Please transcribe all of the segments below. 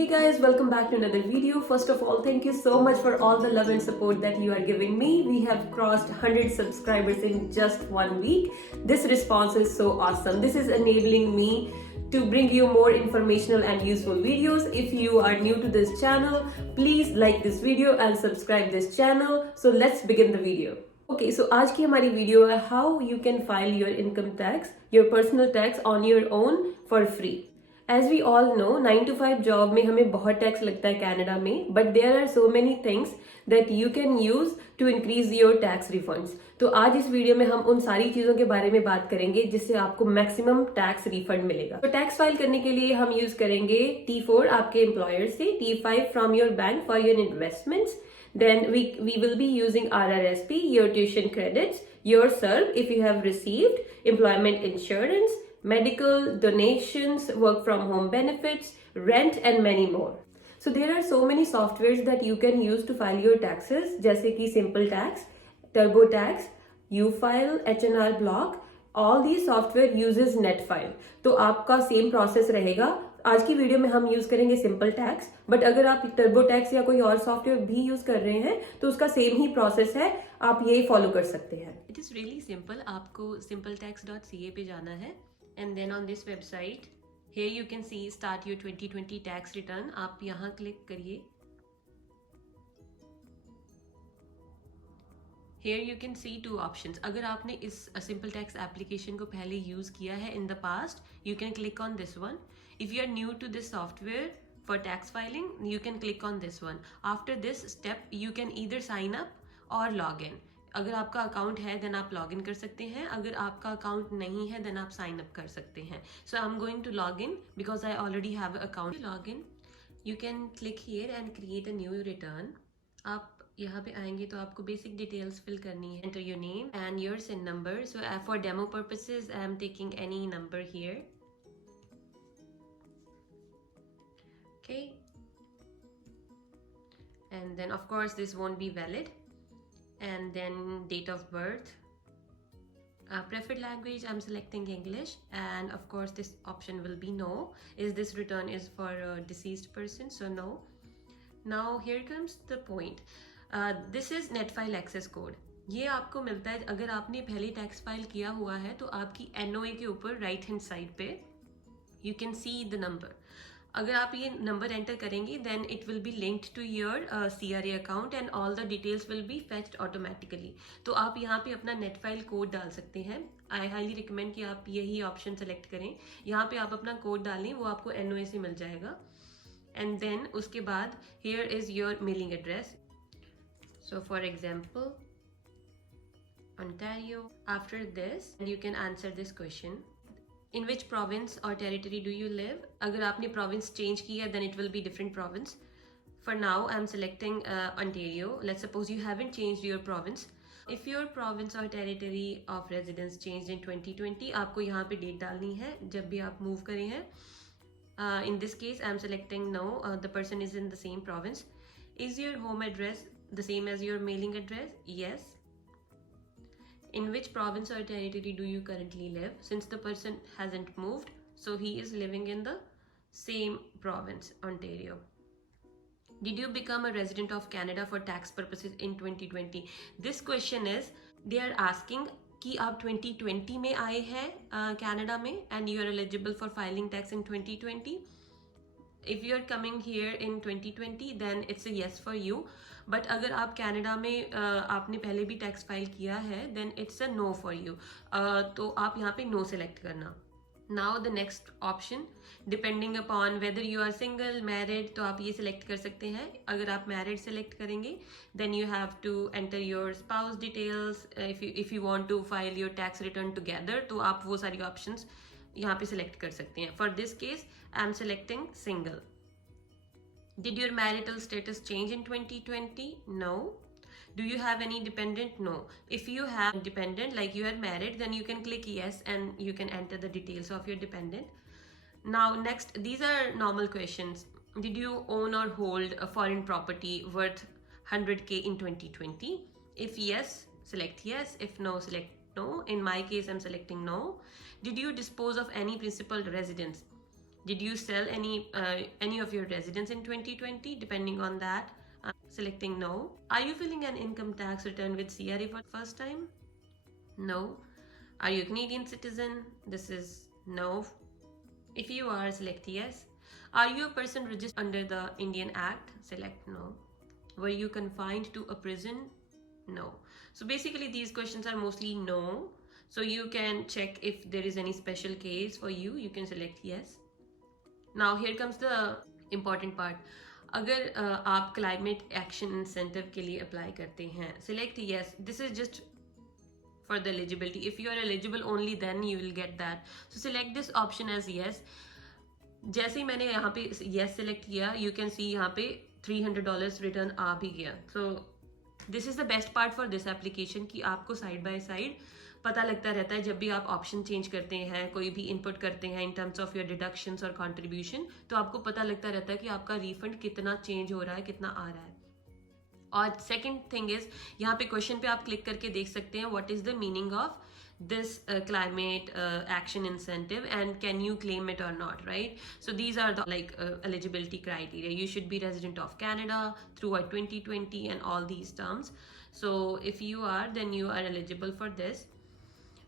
Hey guys, welcome back to another video. First of all, thank you so much for all the love and support that you are giving me. We have crossed 100 subscribers in just 1 week. This response is so awesome. This is enabling me to bring you more informational and useful videos. If you are new to this channel, please like this video and subscribe this channel. So let's begin the video. Okay, so आज की हमारी video है how you can file your income tax, your personal tax on your own for free. As we all know, 9 to 5 job में हमें बहुत tax लगता है Canada में, but there are so many things that you can use to increase your tax refunds. तो आज इस video में हम उन सारी चीजों के बारे में बात करेंगे जिससे आपको मैक्सिमम टैक्स रिफंड मिलेगा. तो टैक्स फाइल करने के लिए हम यूज करेंगे T4 आपके एम्प्लॉयर से, T5 from your bank for your investments. Then we will be using RRSP, your tuition credits, your CERB if you have received, employment insurance, medical, donations, work from home benefits, rent and many more. So there are so many softwares that you can use to file your taxes जैसे कि Simpletax, TurboTax, UFile, HNR Block. All these software uses NetFile. तो आपका same process रहेगा. आज की video में हम use करेंगे सिंपल टैक्स, बट अगर आप टर्बो टैक्स या कोई और सॉफ्टवेयर भी यूज कर रहे हैं तो उसका सेम ही प्रोसेस है, आप ये फॉलो कर सकते हैं. It is really simple. आपको simpleTax.ca पे जाना है and then on this website here you can see start your 2020 tax return. आप यहाँ क्लिक करिए. Here you can see two options. अगर आपने इस Simpletax application को पहले यूज किया है in the past, you can click on this one. If you are new to this software for tax filing, you can click on this one. After this step, you can either sign up or log in. अगर आपका account है then आप log in कर सकते हैं. अगर आपका account नहीं है then आप साइन अप कर सकते हैं. So I'm going to log in because I already have an account. Log in. You can click here and create a new return. आप यहाँ पे आएंगे तो आपको बेसिक डिटेल्स फिल करनी है. Enter your name and your SIN number. So for demo purposes I am taking any number here. Okay, and then of course this won't be valid. And then date of birth, preferred language I'm selecting English, and of course this option will be no. Is this return is for a deceased person? So no. Now here comes the point. This is net file access code. ये आपको मिलता है अगर आपने पहले tax file किया हुआ है तो आपकी NOA के ऊपर राइट हैंड साइड पे you can see the number. अगर आप ये नंबर एंटर करेंगे then it will be linked to your CRA account and all the details will be fetched automatically. तो आप यहाँ पे अपना नेट फाइल कोड डाल सकते हैं. आई हाईली रिकमेंड कि आप यही ऑप्शन सेलेक्ट करें. यहाँ पे आप अपना कोड डालें, वो आपको NOA से मिल जाएगा. एंड देन उसके बाद here is your mailing address. So for example, Ontario. After this, you can answer this question. In which province or territory do you live? अगर आपने province change किया then it will be different province. For now, I'm selecting Ontario. Let's suppose you haven't changed your province. If your province or territory of residence changed in 2020, आपको यहाँ पे date डालनी है जब भी आप move करे हैं. In this case, I'm selecting no. The person is in the same province. Is your home address the same as your mailing address? Yes. In which province or territory do you currently live? Since the person hasn't moved, so he is living in the same province, Ontario. Did you become a resident of Canada for tax purposes in 2020? This question is, they are asking कि आप 2020 में आए हैं Canada में and you are eligible for filing tax in 2020. If you are coming here in 2020, then it's a yes for you. But अगर आप Canada में आपने पहले भी टैक्स फाइल किया है then it's a no for you. तो आप यहाँ पे नो सेलेक्ट करना. Now the next option, depending upon whether you are single married, तो आप ये सिलेक्ट कर सकते हैं. अगर आप मैरिड सेलेक्ट करेंगे then you have to enter your spouse details. If you want to file your tax return together तो आप वो सारी ऑप्शंस यहाँ पे सिलेक्ट कर सकते हैं. For this case I am selecting single. Did your marital status change in 2020? No. Do you have any dependent? No. If you have dependent, like you are married, then you can click yes and you can enter the details of your dependent. Now next, these are normal questions. Did you own or hold a foreign property worth 100K in 2020? If yes, select yes. If no, select no. In my case, I'm selecting no. Did you dispose of any principal residence? Did you sell any of your residence in 2020? Depending on that, I'm selecting no. Are you filing an income tax return with CRA for the first time? No. Are you a Canadian citizen? This is no. If you are, select yes. Are you a person registered under the Indian Act? Select no. Were you confined to a prison? No. So basically these questions are mostly no. So you can check if there is any special case for you. You can select yes. Now here comes the important part. अगर आप climate action incentive के लिए apply करते हैं, select yes. This is just for the eligibility. If you are eligible, only then you will get that. So select this option as yes. जैसे ही मैंने यहाँ पे yes select किया, you can see यहाँ पे $300 रिटर्न आ भी गया. So this is the best part for this application कि आपको side by side पता लगता रहता है जब भी आप ऑप्शन चेंज करते हैं, कोई भी इनपुट करते हैं in terms of your deductions और कंट्रीब्यूशन, तो आपको पता लगता रहता है कि आपका रिफंड कितना चेंज हो रहा है, कितना आ रहा है. और सेकंड थिंग इज, यहाँ पे क्वेश्चन पे आप क्लिक करके देख सकते हैं what is the meaning of this climate action incentive and can you claim it or not, right? So these are the eligibility criteria. You should be resident of Canada throughout 2020 and all these terms. So if you are, then you are eligible for this.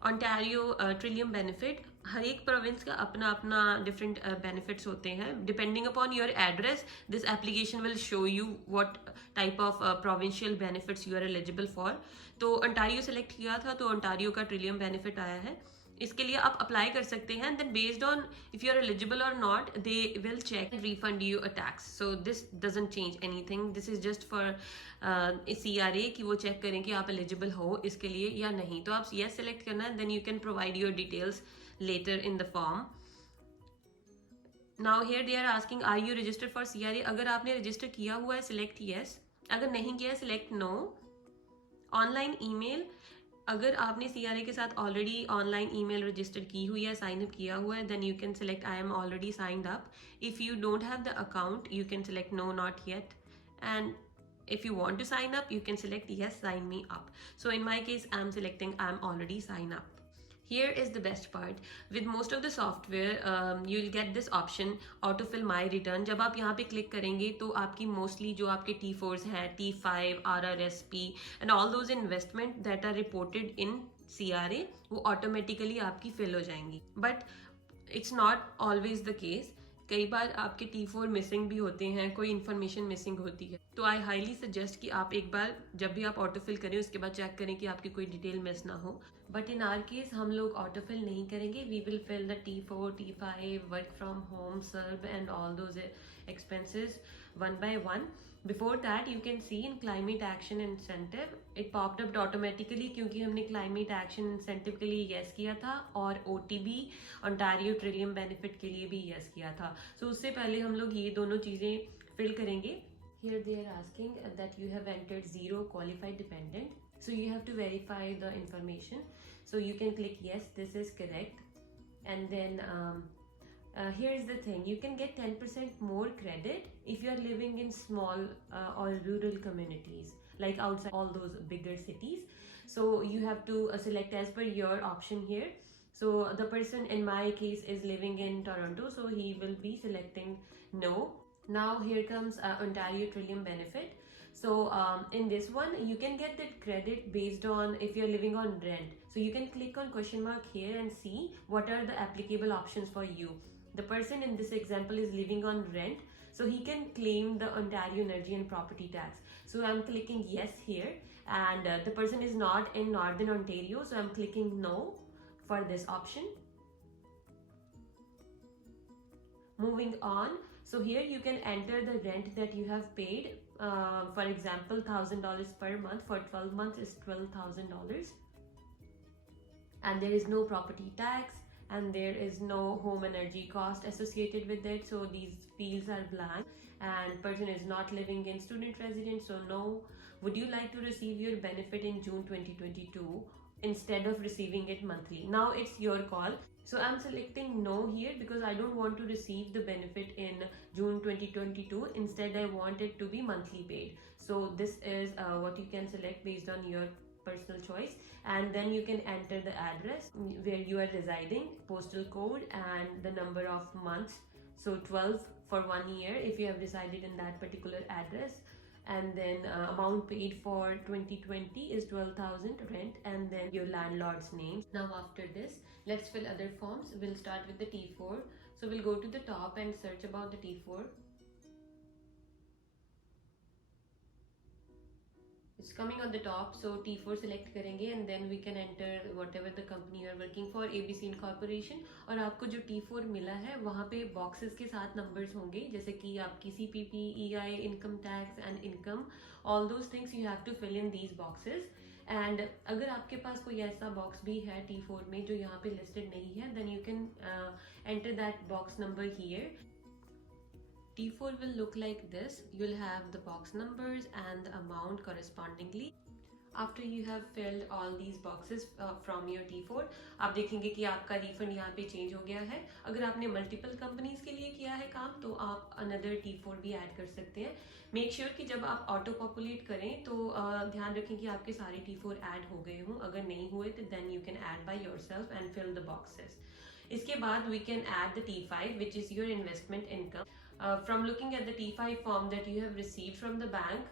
Ontario Trillium benefit, हर एक province का अपना अपना different benefits होते हैं. Depending upon your address, this application will show you what type of provincial benefits you are eligible for. तो Ontario select किया था, तो ओंटारियो का ट्रिलियम बेनिफिट आया है. इसके लिए आप अप्लाई कर सकते हैं. Then based on if you are eligible और not, they will check and refund you a tax. So this doesn't change anything. This is just for CRA कि वो चेक करें कि आप एलिजिबल हो इसके लिए या नहीं. तो आप yes सेलेक्ट करना है, then you can provide your details later in the form. Now here they are asking, are you registered for CRA? अगर आपने रजिस्टर किया हुआ है, select yes. अगर नहीं किया है, select no. ऑनलाइन ईमेल, अगर आपने CRA के साथ ऑलरेडी ऑनलाइन ईमेल रजिस्टर की हुई है, साइन अप किया हुआ है, then you can select I am already signed up. If you don't have the account, you can select no, not yet. And if you want to sign up, you can select yes, sign me up. So in my case, I'm selecting I'm already signed up. Here is the best part. With most of the software, you will get this option autofill my return. जब आप यहाँ पे click करेंगे तो आपकी mostly जो आपके T4s हैं, T5, RRSP and all those investment that are reported in CRA, वो automatically आपकी fill हो जाएंगी. But it's not always the case. कई बार आपके T4 मिसिंग भी होते हैं, कोई इन्फॉर्मेशन मिसिंग होती है. तो आई हाईली सजेस्ट कि आप एक बार जब भी आप ऑटोफिल करें, उसके बाद चेक करें कि आपकी कोई डिटेल मिस ना हो. बट इन आवर केस हम लोग ऑटोफिल नहीं करेंगे. We will fill the T4, T5, work from home, CERB and all those expenses one by one. Before that, you can see in climate action incentive, it popped up automatically क्योंकि हमने climate action incentive के लिए yes किया था और OTB Ontario Trillium benefit के लिए भी yes किया था. So उससे पहले हम लोग ये दोनों चीजें fill करेंगे. Here they are asking that you have entered 0 qualified dependent. So you have to verify the information. So you can click yes, this is correct. And then here's the thing, you can get 10% more credit if you are living in small or rural communities, like outside all those bigger cities. So you have to select as per your option here. So the person in my case is living in Toronto, so he will be selecting no. Now here comes Ontario Trillium benefit. So in this one, you can get that credit based on if you're living on rent. So you can click on question mark here and see what are the applicable options for you. The person in this example is living on rent, so he can claim the Ontario Energy and Property Tax. So I'm clicking yes here, and the person is not in Northern Ontario, so I'm clicking no for this option. Moving on, so here you can enter the rent that you have paid. For example, $1,000 per month for 12 months is $12,000, and there is no property tax. And there is no home energy cost associated with it, so these fields are blank. And person is not living in student residence, so no. Would you like to receive your benefit in June 2022 instead of receiving it monthly? Now it's your call. So I'm selecting no here because I don't want to receive the benefit in June 2022. Instead, I want it to be monthly paid. So this is what you can select based on your personal choice. And then you can enter the address where you are residing, postal code, and the number of months So 12 for 1 year if you have resided in that particular address, and then amount paid for 2020 is 12,000 rent, and then your landlord's name. Now after this, let's fill other forms. We'll start with the T4. So we'll go to the top and search about the T4. It's coming on the top, so T4 select करेंगे and then we can enter whatever the company you are working for, ABC Incorporation. और आपको जो T4 मिला है वहाँ पे boxes के साथ numbers होंगे, जैसे कि आपकी CPP, EI, income tax and income. All those things you have to fill in these boxes. And अगर आपके पास कोई ऐसा box भी है T4 में जो यहाँ पे listed नहीं है, then you can enter that box number here. T4 will look like this. You'll have the box numbers and the amount correspondingly. After you have filled all these boxes from your T4, आप देखेंगे कि आपका refund यहाँ पे change हो गया है. अगर आपने मल्टीपल कंपनीज के लिए किया है काम तो आप अनदर T4 भी ऐड कर सकते हैं. मेक श्योर कि जब आप ऑटो पॉपुलेट करें तो ध्यान रखें कि आपके सारे T4 ऐड हो गए हों. अगर नहीं हुए तो then you can add by yourself and fill the boxes. इसके बाद we can add the T5 which is your investment income. From looking at the T5 form that you have received from the bank,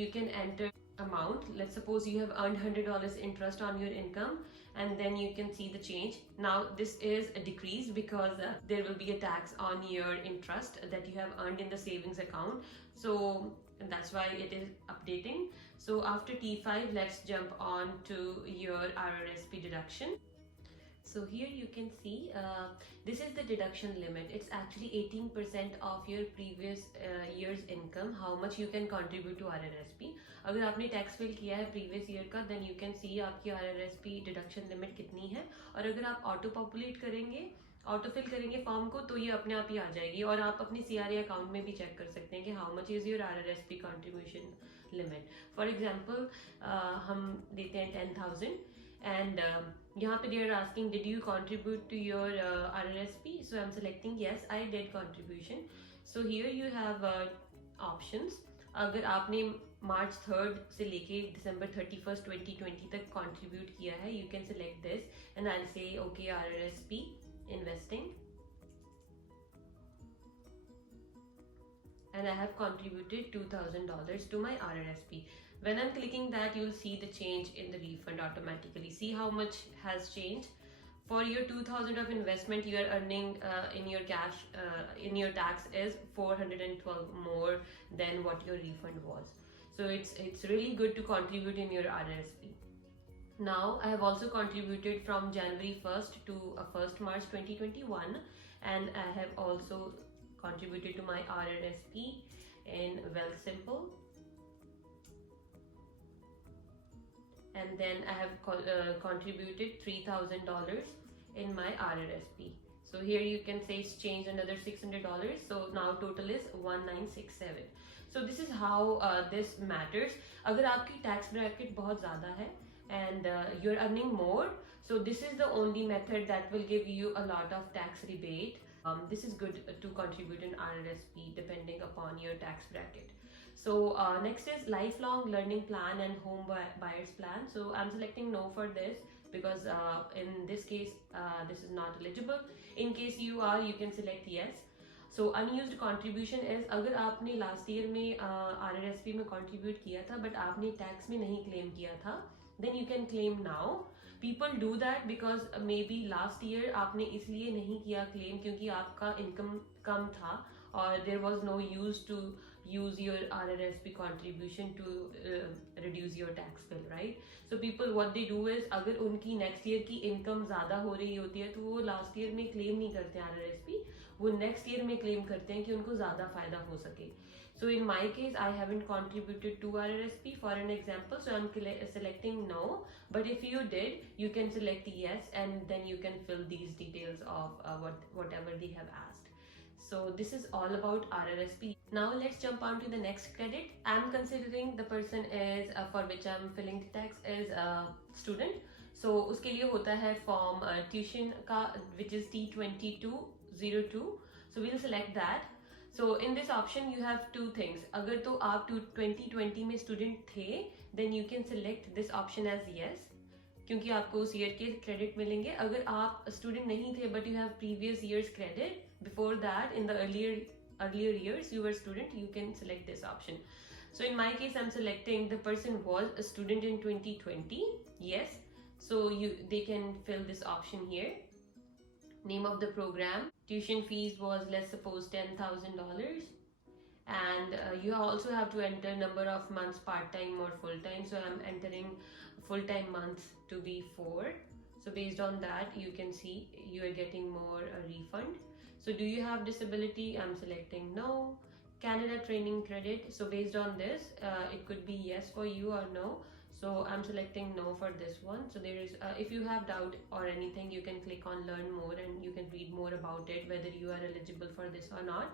you can enter amount. Let's suppose you have earned $100 interest on your income, and then you can see the change. Now this is a decrease because there will be a tax on your interest that you have earned in the savings account. So that's why it is updating. So after T5, let's jump on to your RRSP deduction. So here you can see this is the deduction limit. It's actually 18% of your previous year's income, how much you can contribute to RRSP. अगर आपने tax fill किया है previous year का, then you can see आपकी RRSP deduction limit कितनी है. और अगर आप ऑटो पॉपुलेट करेंगे, ऑटो फिल करेंगे फॉर्म को, तो ये अपने आप ही आ जाएगी. और आप अपने CRA अकाउंट में भी चेक कर सकते हैं कि how much is your RRSP contribution limit. For example हम देते हैं 10,000 and यहाँ पे they are asking did you contribute to your RRSP. So I'm selecting yes, I did contribution. So here you have options. अगर आपने March 3rd से लेके December 31st 2020 तक contribute किया है, you can select this and I'll say okay RRSP investing, and I have contributed $2,000 to my RRSP. When I'm clicking that, you'll see the change in the refund automatically. See how much has changed. For your 2,000 of investment, you are earning in your cash, in your tax is 412 more than what your refund was. So it's really good to contribute in your RRSP. Now I have also contributed from January 1st to 1st March 2021, and I have also contributed to my RRSP in Wealth Simple. And then I have contributed $3,000 in my RRSP. So here you can say it's changed another $600. So now total is 1967. So this is how this matters. अगर आपकी tax bracket बहुत ज़्यादा है and you're earning more, so this is the only method that will give you a lot of tax rebate. This is good to contribute in RRSP depending upon your tax bracket. So next is lifelong learning plan and home buyers plan. So I'm selecting no for this because in this case this is not eligible. In case you are, you can select yes. So unused contribution is अगर आपने last year में RRSP में contribute किया था but आपने tax में नहीं claim किया था, then you can claim now. People do that because maybe last year आपने इसलिए नहीं किया claim क्योंकि आपका income कम था or there was no use to use your RRSP contribution to reduce your tax bill, right? So people what they do is अगर उनकी next year की income ज़्यादा हो रही होती है तो वो last year में claim नहीं करते हैं RRSP, वो next year में claim करते हैं कि उनको ज़्यादा फायदा हो सके. So in my case, I haven't contributed to RRSP for an example, so I'm selecting no. But if you did, you can select yes, and then you can fill these details of whatever they have asked. So this is all about RRSP. Now let's jump on to the next credit. I'm considering the person is for which I'm filling the tax is a student. So उसके लिए होता है form tuition का which is T2202. So we'll select that. So in this option you have two things. अगर तो आप 2020 में student थे, then you can select this option as yes, क्योंकि आपको उस year के credit मिलेंगे. अगर आप student नहीं थे but you have previous year's credit, before that, in the earlier years you were a student, you can select this option. So in my case, I'm selecting the person was a student in 2020. Yes, so they can fill this option here. Name of the program, tuition fees was, let's suppose, $10,000, and you also have to enter number of months part-time or full-time. So I'm entering full-time months to be 4. So based on that, you can see you are getting more refund. So do you have disability? I'm selecting no. Canada training credit, so based on this, it could be yes for you or no. So I'm selecting no for this one. So there is, if you have doubt or anything, you can click on learn more and you can read more about it, whether you are eligible for this or not.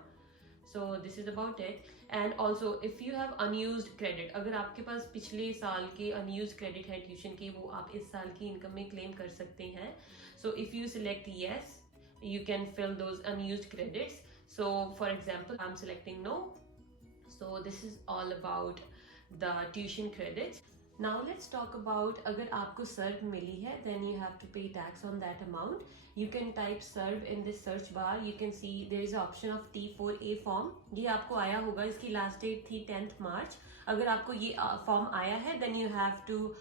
So this is about it. And also, if you have unused credit, अगर आपके पास पिछले साल के unused credit है tuition के, वो आप इस साल की इनकम में क्लेम कर सकते हैं. So if you select yes, you can fill those unused credits. So for example, I'm selecting no. So this is all about the tuition credits. Now let's talk about, अगर आपको CERB मिली है, then you have to pay tax on that amount. You can type CERB in this search bar. You can see there is an option of T4A form. ये आपको आया होगा, इसकी last date थी 10th March. अगर आपको ये form आया है, then you have to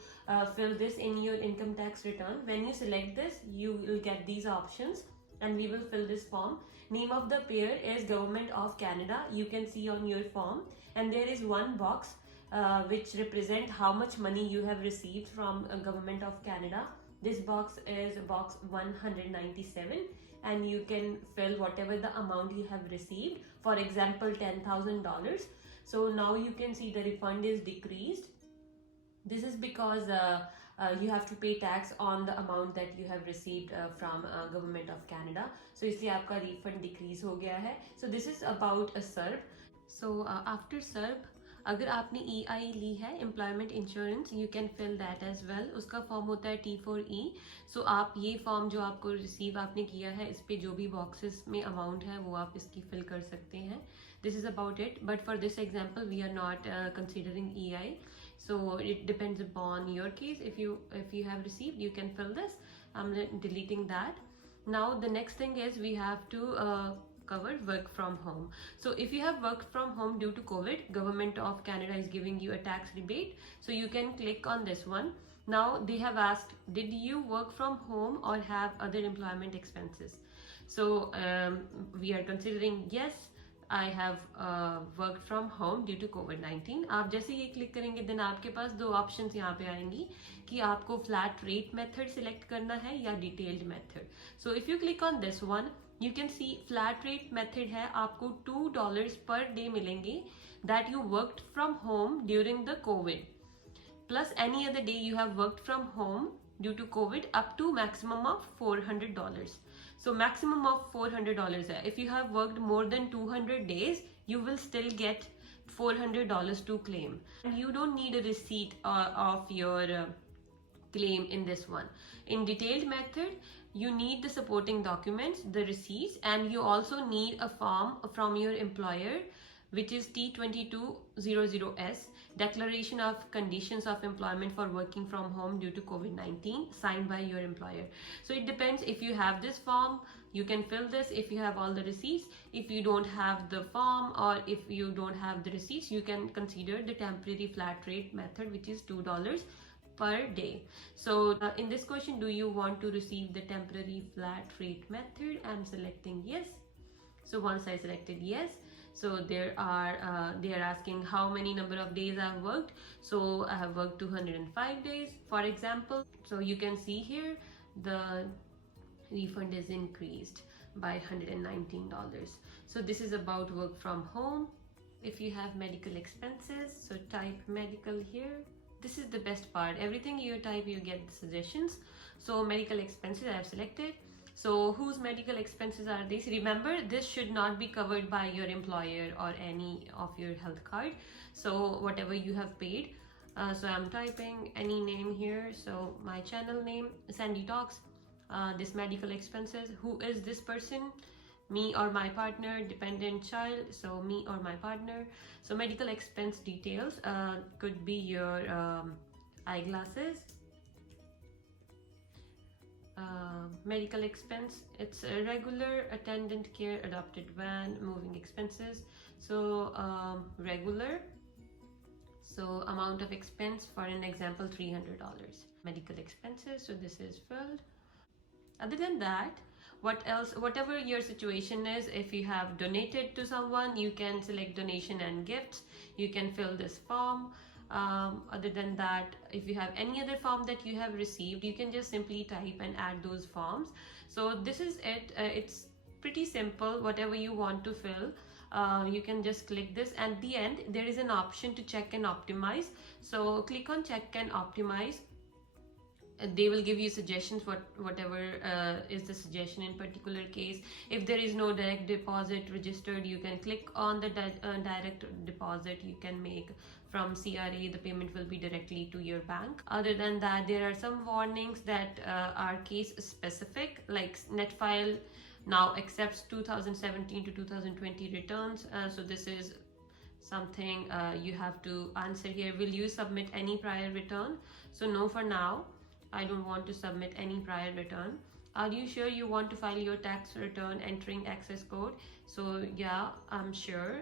fill this in your income tax return. When you select this, you will get these options and we will fill this form. Name of the payer is Government of Canada. You can see on your form, and there is one box which represent how much money you have received from Government of Canada. This box is box 197, and you can fill whatever the amount you have received. For example, $10,000. So now you can see the refund is decreased. This is because you have to pay tax on the amount that you have received from Government of Canada. So इसलिए आपका refund decrease हो गया है. So this is about a CERB. So after CERB, अगर आपने EI ली है, Employment Insurance, you can fill that as well. उसका form होता है T4E. So आप ये फॉर्म जो आपको रिसीव आपने किया है, इस पे जो भी बॉक्सेस में अमाउंट है वो आप इसकी फिल कर सकते हैं. This is about it. But for this example, we are not considering EI. So it depends upon your case. If you have received, you can fill this. I'm deleting that. Now the next thing is we have to cover work from home. So if you have worked from home due to COVID, Government of Canada is giving you a tax rebate. So you can click on this one. Now they have asked, did you work from home or have other employment expenses? So we are considering yes, I have worked from home due to COVID-19. आप जैसे ये click करेंगे, then आपके पास दो options यहाँ पे आएंगी कि आपको फ्लैट रेट मेथड सिलेक्ट करना है या detailed method. So if you click on this one, you can see flat rate method है, आपको $2 per day मिलेंगे that you worked from home during the COVID, plus any other day you have worked from home due to COVID up to maximum of $400. So maximum of $400 है. If you have worked more than 200 days, you will still get $400 to claim. And you don't need a receipt of your claim in this one. In detailed method, you need the supporting documents, the receipts, and you also need a form from your employer, which is T2200S, Declaration of Conditions of Employment for Working from Home due to COVID-19, signed by your employer. So it depends. If you have this form, you can fill this if you have all the receipts. If you don't have the form or if you don't have the receipts, you can consider the temporary flat rate method, which is $2 per day. So in this question, do you want to receive the temporary flat rate method? I'm selecting yes. So once I selected yes, so they are asking how many number of days I've worked. So I have worked 205 days, for example. So you can see here the refund is increased by $119. So this is about work from home. If you have medical expenses, so type medical here. This is the best part. Everything you type, you get the suggestions. So medical expenses I have selected. So whose medical expenses are these? Remember, this should not be covered by your employer or any of your health card. So whatever you have paid. So I'm typing any name here. So my channel name, Sandy Talks. This medical expenses. Who is this person? Me or my partner, dependent child, so me or my partner. So medical expense details could be your eyeglasses, medical expense, it's a regular, attendant care, adopted van, moving expenses. So regular, so amount of expense, for an example, $300. Medical expenses, so this is filled. Other than that, what else, whatever your situation is, if you have donated to someone, you can select donation and gifts, you can fill this form. Other than that, if you have any other form that you have received, you can just simply type and add those forms. So this is it. It's pretty simple. Whatever you want to fill, you can just click this. At the end, there is an option to check and optimize. So click on check and optimize. They will give you suggestions, whatever is the suggestion in particular case. If there is no direct deposit registered, you can click on the direct deposit you can make from CRA. The payment will be directly to your bank. Other than that, there are some warnings that are case specific, like Netfile now accepts 2017 to 2020 returns. So this is something you have to answer here. Will you submit any prior return? So no, for now I don't want to submit any prior return. Are you sure you want to file your tax return entering access code? So yeah, I'm sure.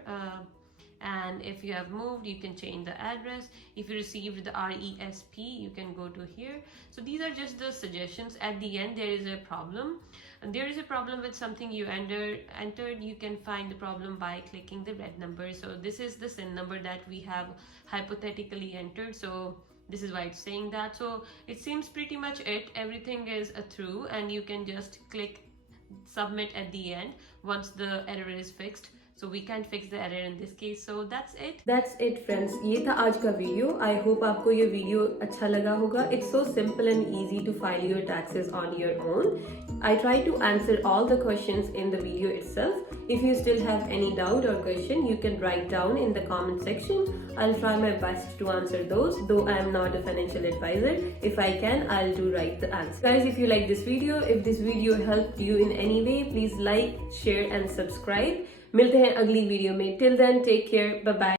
And if you have moved, you can change the address. If you received the RESP, you can go to here. So these are just the suggestions. At the end, there is a problem. And there is a problem with something you entered. You can find the problem by clicking the red number. So this is the SIN number that we have hypothetically entered. So this is why it's saying that. So it seems pretty much it. Everything is through, and you can just click submit at the end once the error is fixed. So we can't fix the error in this case. So that's it friends. ये था आज का video. I hope आपको ये video अच्छा लगा होगा. It's so simple and easy to file your taxes on your own. I try to answer all the questions in the video itself. If you still have any doubt or question, you can write down in the comment section. I'll try my best to answer those, though I am not a financial advisor. If I can, I'll do write the answer. Guys, if you like this video, if this video helped you in any way, please like, share and subscribe. मिलते हैं अगली video में. Till then, take care. Bye bye.